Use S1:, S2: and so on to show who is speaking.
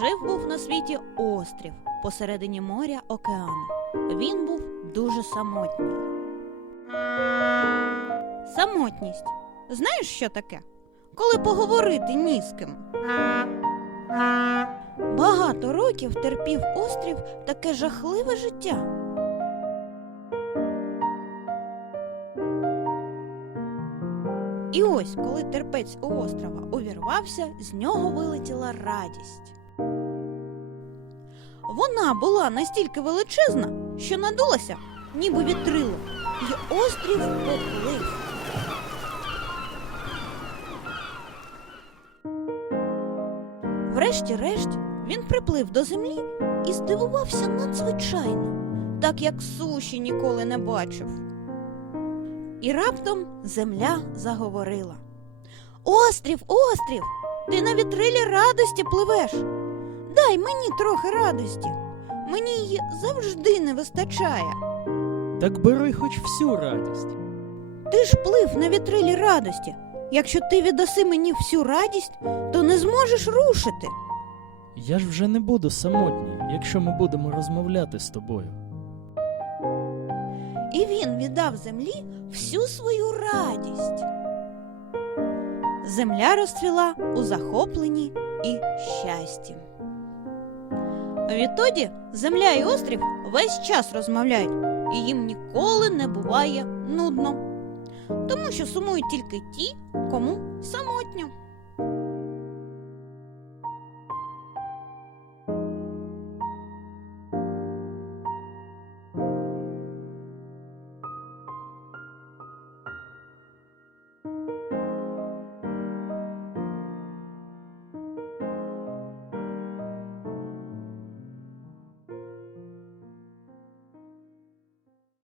S1: Жив був на світі острів посередині моря океану. Він був дуже самотній. Самотність. Знаєш, що таке? Коли поговорити ні з ким. Багато років терпів острів таке жахливе життя. І ось, коли терпець у острова увірвався, з нього вилетіла радість. Вона була настільки величезна, що надулася, ніби вітрило, і острів поплив. Врешті-решт він приплив до землі і здивувався надзвичайно, так як суші ніколи не бачив. І раптом земля заговорила: Острів, острів, ти на вітрилі радості пливеш. Дай мені трохи радості. Мені її завжди не вистачає.
S2: Так бери хоч всю радість.
S1: Ти ж плив на вітрилі радості. Якщо ти віддаси мені всю радість, то не зможеш рушити.
S2: Я ж вже не буду самотній, якщо ми будемо розмовляти з тобою.
S1: І він віддав землі всю свою радість. Земля розцвіла у захопленні і щасті. Відтоді земля і острів весь час розмовляють, і їм ніколи не буває нудно, тому що сумують тільки ті, кому самотньо.